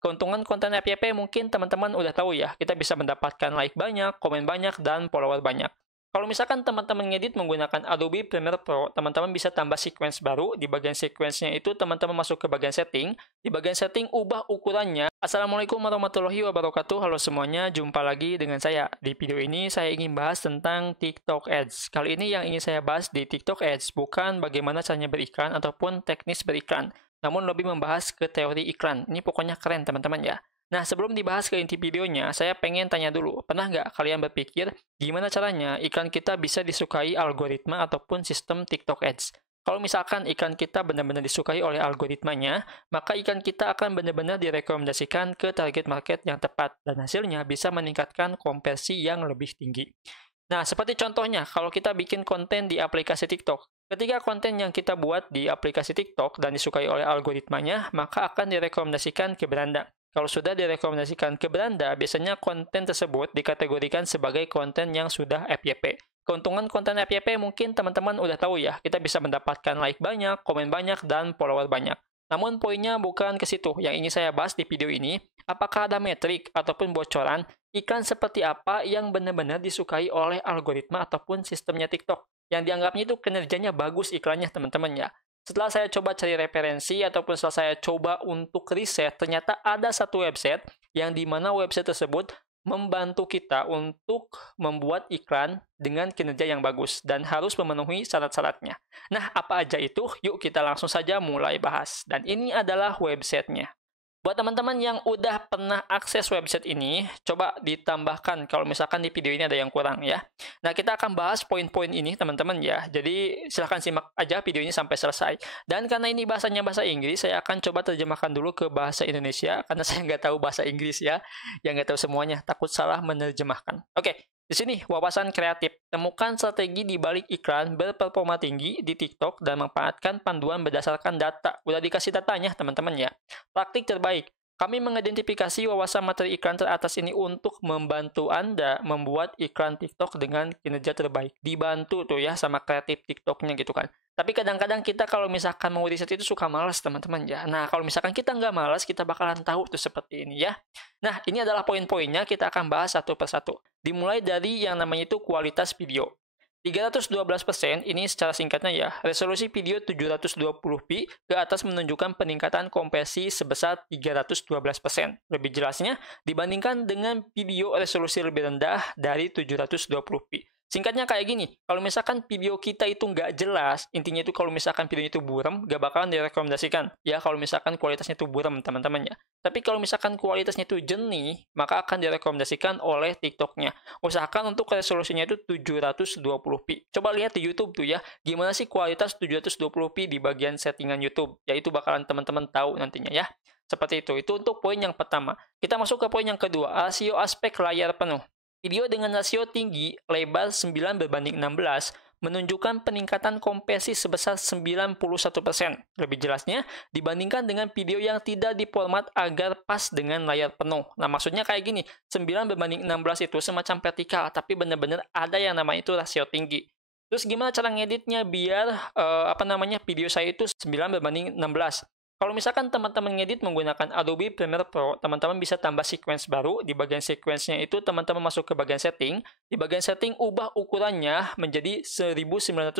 Keuntungan konten FYP mungkin teman-teman udah tahu ya, kita bisa mendapatkan like banyak, komen banyak, dan follower banyak. Kalau misalkan teman-teman ngedit menggunakan Adobe Premiere Pro, teman-teman bisa tambah sequence baru. Di bagian sequence-nya itu teman-teman masuk ke bagian setting. Di bagian setting ubah ukurannya. Assalamualaikum warahmatullahi wabarakatuh. Halo semuanya, jumpa lagi dengan saya. Di video ini saya ingin bahas tentang TikTok Ads. Kali ini yang ingin saya bahas di TikTok Ads bukan bagaimana caranya beriklan ataupun teknis beriklan, namun lebih membahas ke teori iklan. Ini pokoknya keren teman-teman ya. Nah, sebelum dibahas ke inti videonya, saya pengen tanya dulu, pernah nggak kalian berpikir gimana caranya iklan kita bisa disukai algoritma ataupun sistem TikTok Ads? Kalau misalkan iklan kita benar-benar disukai oleh algoritmanya, maka iklan kita akan benar-benar direkomendasikan ke target market yang tepat, dan hasilnya bisa meningkatkan konversi yang lebih tinggi. Nah, seperti contohnya, kalau kita bikin konten di aplikasi TikTok, ketika konten yang kita buat di aplikasi TikTok dan disukai oleh algoritmanya, maka akan direkomendasikan ke beranda. Kalau sudah direkomendasikan ke beranda, biasanya konten tersebut dikategorikan sebagai konten yang sudah FYP. Keuntungan konten FYP mungkin teman-teman udah tahu ya, kita bisa mendapatkan like banyak, komen banyak, dan follower banyak. Namun poinnya bukan ke situ. Yang ingin saya bahas di video ini, apakah ada metrik ataupun bocoran iklan seperti apa yang benar-benar disukai oleh algoritma ataupun sistemnya TikTok. Yang dianggapnya itu kinerjanya bagus iklannya teman-teman ya. Setelah saya coba cari referensi ataupun setelah saya coba untuk riset, ternyata ada satu website yang dimana website tersebut membantu kita untuk membuat iklan dengan kinerja yang bagus dan harus memenuhi syarat-syaratnya. Nah, apa aja itu? Yuk kita langsung saja mulai bahas. Dan ini adalah websitenya. Buat teman-teman yang udah pernah akses website ini, coba ditambahkan kalau misalkan di video ini ada yang kurang ya. Nah, kita akan bahas poin-poin ini teman-teman ya. Jadi silahkan simak aja video ini sampai selesai. Dan karena ini bahasanya bahasa Inggris, saya akan coba terjemahkan dulu ke bahasa Indonesia. Karena saya nggak tahu bahasa Inggris ya. Yang nggak tahu semuanya, takut salah menerjemahkan. Oke. Di sini, wawasan kreatif. Temukan strategi di balik iklan berperforma tinggi di TikTok dan manfaatkan panduan berdasarkan data. Udah dikasih datanya, teman-teman ya. Praktik terbaik. Kami mengidentifikasi wawasan materi iklan teratas ini untuk membantu Anda membuat iklan TikTok dengan kinerja terbaik. Dibantu tuh ya sama kreatif TikToknya gitu kan. Tapi kadang-kadang kita kalau misalkan mau riset itu suka malas teman-teman ya. Nah, kalau misalkan kita nggak malas, kita bakalan tahu tuh seperti ini ya. Nah, ini adalah poin-poinnya, kita akan bahas satu persatu. Dimulai dari yang namanya itu kualitas video. 312% ini secara singkatnya ya, resolusi video 720p ke atas menunjukkan peningkatan konversi sebesar 312%. Lebih jelasnya, dibandingkan dengan video resolusi lebih rendah dari 720p. Singkatnya kayak gini, kalau misalkan video kita itu nggak jelas, intinya itu kalau misalkan videonya itu buram, nggak bakalan direkomendasikan. Ya, kalau misalkan kualitasnya itu buram, teman-teman ya. Tapi kalau misalkan kualitasnya itu jernih, maka akan direkomendasikan oleh TikToknya. Usahakan untuk resolusinya itu 720p. Coba lihat di YouTube tuh ya, gimana sih kualitas 720p di bagian settingan YouTube. Ya, itu bakalan teman-teman tahu nantinya ya. Seperti itu. Itu untuk poin yang pertama. Kita masuk ke poin yang kedua, rasio aspek layar penuh. Video dengan rasio tinggi, lebar 9:16, menunjukkan peningkatan konversi sebesar 91%. Lebih jelasnya, dibandingkan dengan video yang tidak diformat agar pas dengan layar penuh. Nah, maksudnya kayak gini, 9:16 itu semacam vertikal, tapi benar-benar ada yang namanya itu rasio tinggi. Terus gimana cara ngeditnya biar video saya itu 9:16? Kalau misalkan teman-teman ngedit menggunakan Adobe Premiere Pro, teman-teman bisa tambah sequence baru. Di bagian sequence-nya itu teman-teman masuk ke bagian setting. Di bagian setting ubah ukurannya menjadi 1920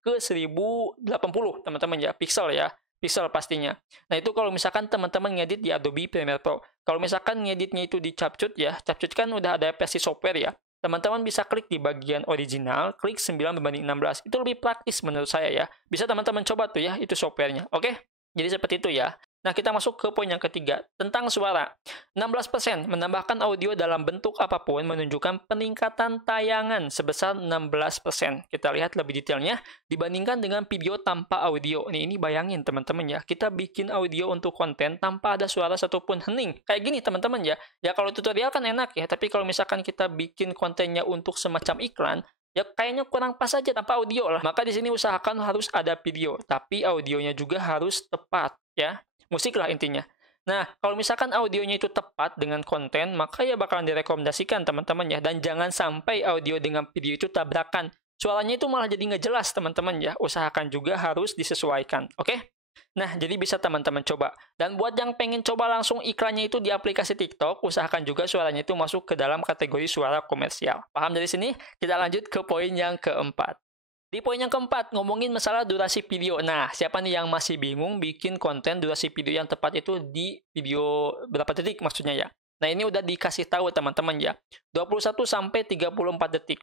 ke 1080 teman-teman ya, pixel ya. Pixel pastinya. Nah, itu kalau misalkan teman-teman ngedit di Adobe Premiere Pro. Kalau misalkan ngeditnya itu di CapCut ya, CapCut kan udah ada versi software ya. Teman-teman bisa klik di bagian original, klik 9:16. Itu lebih praktis menurut saya ya. Bisa teman-teman coba tuh ya, itu softwarenya. Oke? Jadi seperti itu ya. Nah, kita masuk ke poin yang ketiga, tentang suara. 16% menambahkan audio dalam bentuk apapun menunjukkan peningkatan tayangan sebesar 16%. Kita lihat lebih detailnya dibandingkan dengan video tanpa audio. Ini bayangin teman-teman ya, kita bikin audio untuk konten tanpa ada suara satupun hening. Kayak gini teman-teman ya. Ya kalau tutorial kan enak ya, tapi kalau misalkan kita bikin kontennya untuk semacam iklan, ya kayaknya kurang pas aja tanpa audio lah. Maka di sini usahakan harus ada video, tapi audionya juga harus tepat ya. Musik lah intinya. Nah, kalau misalkan audionya itu tepat dengan konten, maka ya bakalan direkomendasikan teman-teman ya. Dan jangan sampai audio dengan video itu tabrakan. Suaranya itu malah jadi nggak jelas teman-teman ya. Usahakan juga harus disesuaikan. Oke? Nah, jadi bisa teman-teman coba. Dan buat yang pengen coba langsung iklannya itu di aplikasi TikTok, usahakan juga suaranya itu masuk ke dalam kategori suara komersial. Paham dari sini? Kita lanjut ke poin yang keempat. Di poin yang keempat, ngomongin masalah durasi video. Nah, siapa nih yang masih bingung bikin konten durasi video yang tepat itu di video berapa detik maksudnya ya? Nah, ini udah dikasih tahu teman-teman ya. 21 sampai 34 detik.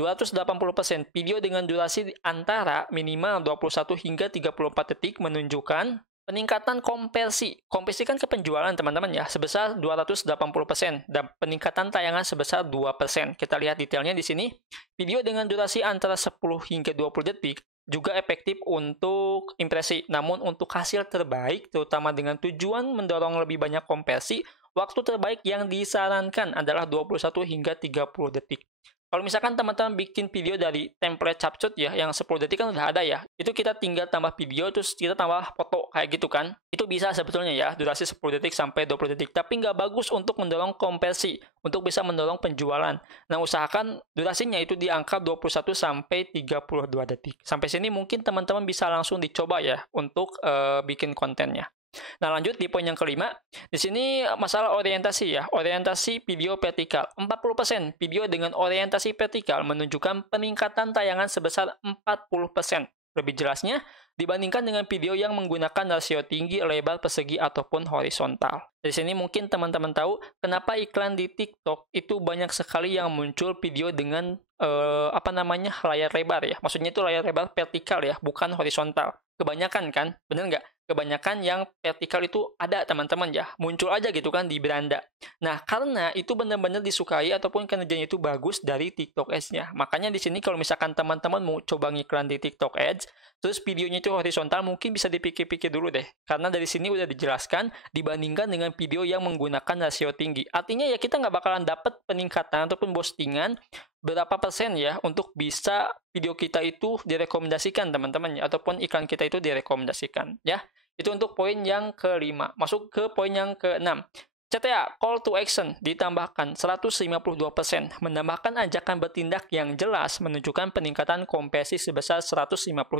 280% video dengan durasi antara minimal 21 hingga 34 detik menunjukkan peningkatan konversi. Konversi kan ke penjualan teman-teman ya, sebesar 280% dan peningkatan tayangan sebesar 2%. Kita lihat detailnya di sini. Video dengan durasi antara 10 hingga 20 detik juga efektif untuk impresi. Namun untuk hasil terbaik, terutama dengan tujuan mendorong lebih banyak konversi, waktu terbaik yang disarankan adalah 21 hingga 30 detik. Kalau misalkan teman-teman bikin video dari template capcut ya, yang 10 detik kan udah ada ya. Itu kita tinggal tambah video, terus kita tambah foto kayak gitu kan. Itu bisa sebetulnya ya, durasi 10 detik sampai 20 detik. Tapi nggak bagus untuk mendorong konversi, untuk bisa mendorong penjualan. Nah, usahakan durasinya itu di angka 21 sampai 32 detik. Sampai sini mungkin teman-teman bisa langsung dicoba ya, untuk bikin kontennya. Nah, lanjut di poin yang kelima. Di sini masalah orientasi ya. Orientasi video vertikal. 40% video dengan orientasi vertikal menunjukkan peningkatan tayangan sebesar 40%. Lebih jelasnya, dibandingkan dengan video yang menggunakan rasio tinggi, lebar, persegi, ataupun horizontal. Di sini mungkin teman-teman tahu kenapa iklan di TikTok itu banyak sekali yang muncul video dengan layar lebar ya. Maksudnya itu layar lebar vertikal ya, bukan horizontal. Kebanyakan kan, bener nggak? Kebanyakan yang vertikal itu ada teman-teman ya, muncul aja gitu kan di beranda. Nah, karena itu benar-benar disukai ataupun kinerjanya itu bagus dari TikTok Ads-nya. Makanya di sini kalau misalkan teman-teman mau coba ngiklan di TikTok Ads, terus videonya itu horizontal, mungkin bisa dipikir-pikir dulu deh. Karena dari sini udah dijelaskan dibandingkan dengan video yang menggunakan rasio tinggi. Artinya ya kita nggak bakalan dapat peningkatan ataupun postingan berapa persen ya untuk bisa video kita itu direkomendasikan teman-teman ya, ataupun iklan kita itu direkomendasikan ya. Itu untuk poin yang kelima. Masuk ke poin yang keenam. CTA, call to action, ditambahkan 152%, menambahkan ajakan bertindak yang jelas menunjukkan peningkatan konversi sebesar 152%.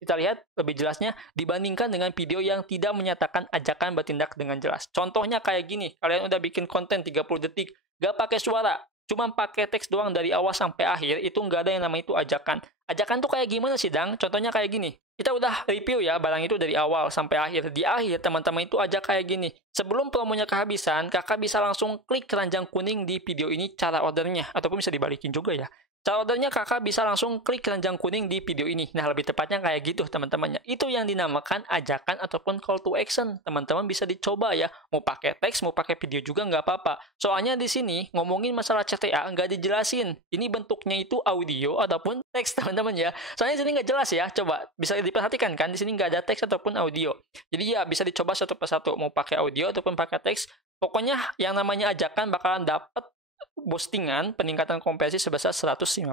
Kita lihat lebih jelasnya dibandingkan dengan video yang tidak menyatakan ajakan bertindak dengan jelas. Contohnya kayak gini, kalian udah bikin konten 30 detik, gak pakai suara, cuma pakai teks doang dari awal sampai akhir, itu nggak ada yang namanya itu ajakan. Ajakan tuh kayak gimana sih, Dang? Contohnya kayak gini. Kita udah review ya barang itu dari awal sampai akhir. Di akhir, teman-teman itu ajak kayak gini. Sebelum promonya kehabisan, kakak bisa langsung klik keranjang kuning di video ini cara ordernya. Ataupun bisa dibalikin juga ya. Cara ordernya kakak bisa langsung klik keranjang kuning di video ini. Nah, lebih tepatnya kayak gitu teman-temannya. Itu yang dinamakan ajakan ataupun call to action. Teman-teman bisa dicoba ya. Mau pakai teks, mau pakai video juga nggak apa-apa. Soalnya di sini ngomongin masalah CTA nggak dijelasin. Ini bentuknya itu audio ataupun teks teman-teman ya. Soalnya di sini nggak jelas ya. Coba bisa diperhatikan kan. Di sini nggak ada teks ataupun audio. Jadi ya bisa dicoba satu persatu. Mau pakai audio ataupun pakai teks. Pokoknya yang namanya ajakan bakalan dapat postingan peningkatan konversi sebesar 152%.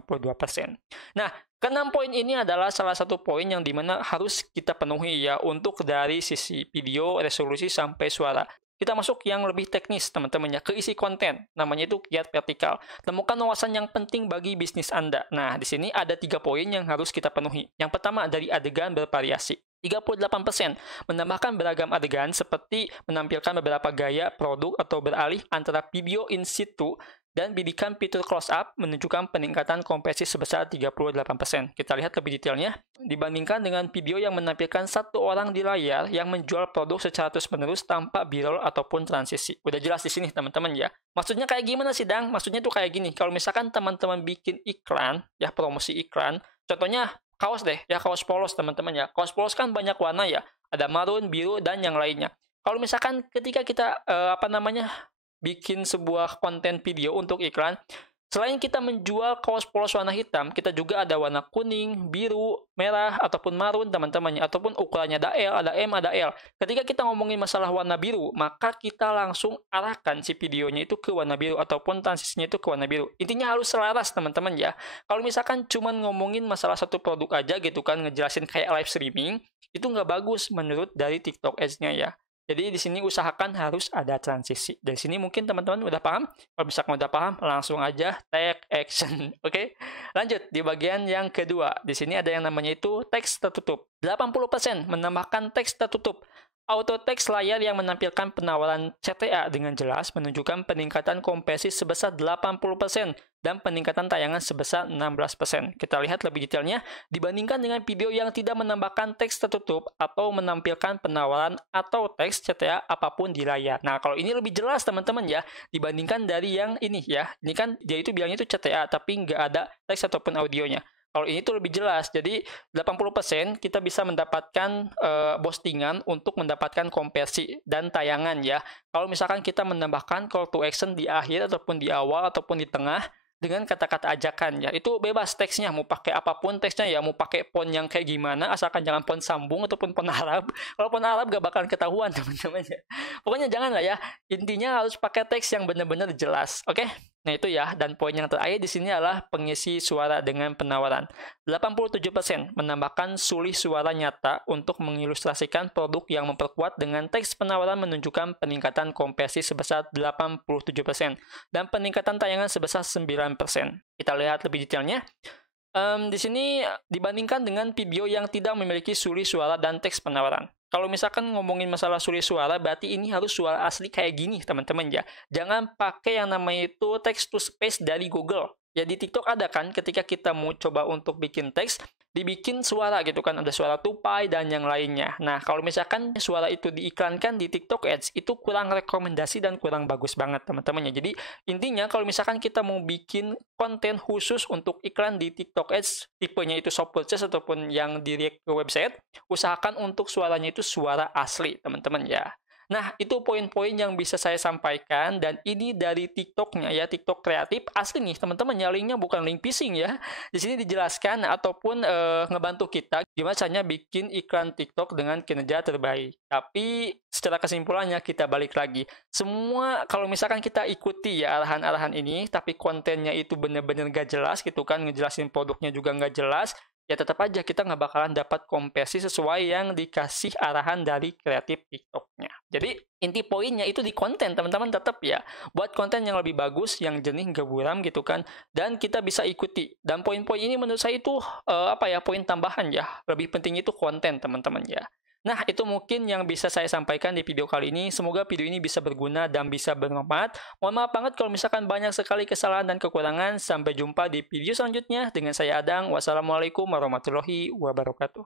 Nah, keenam poin ini adalah salah satu poin yang dimana harus kita penuhi ya untuk dari sisi video, resolusi, sampai suara. Kita masuk yang lebih teknis teman-teman ya, ke isi konten. Namanya itu kiat vertikal. Temukan wawasan yang penting bagi bisnis Anda. Nah, di sini ada 3 poin yang harus kita penuhi. Yang pertama dari adegan bervariasi. 38% menambahkan beragam adegan seperti menampilkan beberapa gaya produk atau beralih antara video in situ dan bidikan fitur close up menunjukkan peningkatan konversi sebesar 38%. Kita lihat lebih detailnya. Dibandingkan dengan video yang menampilkan satu orang di layar yang menjual produk secara terus-menerus tanpa b-roll ataupun transisi. Udah jelas di sini teman-teman ya. Maksudnya kayak gimana sih, Dang? Maksudnya tuh kayak gini. Kalau misalkan teman-teman bikin iklan, ya promosi iklan, contohnya kaos deh, ya kaos polos teman-teman ya. Kaos polos kan banyak warna ya. Ada marun, biru, dan yang lainnya. Kalau misalkan ketika kita bikin sebuah konten video untuk iklan, selain kita menjual kaos polos warna hitam, kita juga ada warna kuning, biru, merah, ataupun marun teman-temannya, ataupun ukurannya ada L, ada M, ada L. Ketika kita ngomongin masalah warna biru, maka kita langsung arahkan si videonya itu ke warna biru, ataupun transisinya itu ke warna biru. Intinya harus selaras teman-teman ya. Kalau misalkan cuman ngomongin masalah satu produk aja gitu kan, ngejelasin kayak live streaming, itu nggak bagus menurut dari TikTok Ads-nya ya. Jadi di sini usahakan harus ada transisi. Dari sini mungkin teman-teman udah paham. Kalau misalkan udah paham, langsung aja take action. Oke? Lanjut di bagian yang kedua. Di sini ada yang namanya itu teks tertutup. 80% menambahkan teks tertutup. Auto text layar yang menampilkan penawaran CTA dengan jelas menunjukkan peningkatan kompresi sebesar 80% dan peningkatan tayangan sebesar 16%. Kita lihat lebih detailnya dibandingkan dengan video yang tidak menambahkan teks tertutup atau menampilkan penawaran atau teks CTA apapun di layar. Nah, kalau ini lebih jelas teman-teman ya, dibandingkan dari yang ini ya. Ini kan dia itu bilangnya itu CTA, tapi nggak ada teks ataupun audionya. Kalau ini tuh lebih jelas, jadi 80% kita bisa mendapatkan postingan untuk mendapatkan konversi dan tayangan ya. Kalau misalkan kita menambahkan call to action di akhir ataupun di awal ataupun di tengah dengan kata-kata ajakan ya, itu bebas teksnya, mau pakai apapun teksnya ya, mau pakai font yang kayak gimana, asalkan jangan font sambung ataupun font Arab. Kalau font Arab gak bakalan ketahuan teman-teman ya. Pokoknya jangan lah ya, intinya harus pakai teks yang benar-benar jelas, oke? Nah itu ya, dan poin yang terakhir di sini adalah pengisi suara dengan penawaran. 87% menambahkan sulih suara nyata untuk mengilustrasikan produk yang memperkuat dengan teks penawaran menunjukkan peningkatan konversi sebesar 87% dan peningkatan tayangan sebesar 9%. Kita lihat lebih detailnya. Di sini dibandingkan dengan video yang tidak memiliki sulih suara dan teks penawaran. Kalau misalkan ngomongin masalah sulih suara, berarti ini harus suara asli kayak gini, teman-teman ya. Jangan pakai yang namanya itu text to space dari Google. Ya di TikTok ada kan, ketika kita mau coba untuk bikin teks, dibikin suara gitu kan, ada suara tupai dan yang lainnya. Nah, kalau misalkan suara itu diiklankan di TikTok Ads, itu kurang rekomendasi dan kurang bagus banget, teman-teman ya. Jadi, intinya kalau misalkan kita mau bikin konten khusus untuk iklan di TikTok Ads, tipenya itu shop purchase ataupun yang direct ke website, usahakan untuk suaranya itu suara asli, teman-teman ya. Nah, itu poin-poin yang bisa saya sampaikan, dan ini dari TikTok-nya ya, TikTok kreatif asli nih, teman-teman ya, linknya bukan link phishing ya. Di sini dijelaskan ataupun ngebantu kita gimana caranya bikin iklan TikTok dengan kinerja terbaik. Tapi secara kesimpulannya kita balik lagi, semua kalau misalkan kita ikuti ya arahan-arahan ini, tapi kontennya itu bener-bener gak jelas gitu kan, ngejelasin produknya juga gak jelas, ya tetap aja kita nggak bakalan dapat konversi sesuai yang dikasih arahan dari kreatif TikTok-nya. Jadi inti poinnya itu di konten, teman-teman, tetap ya. Buat konten yang lebih bagus, yang jernih, nggak buram gitu kan, dan kita bisa ikuti. Dan poin-poin ini menurut saya itu poin tambahan ya. Lebih penting itu konten, teman-teman ya. Nah, itu mungkin yang bisa saya sampaikan di video kali ini. Semoga video ini bisa berguna dan bisa bermanfaat. Mohon maaf banget kalau misalkan banyak sekali kesalahan dan kekurangan. Sampai jumpa di video selanjutnya dengan saya Adang. Wassalamualaikum warahmatullahi wabarakatuh.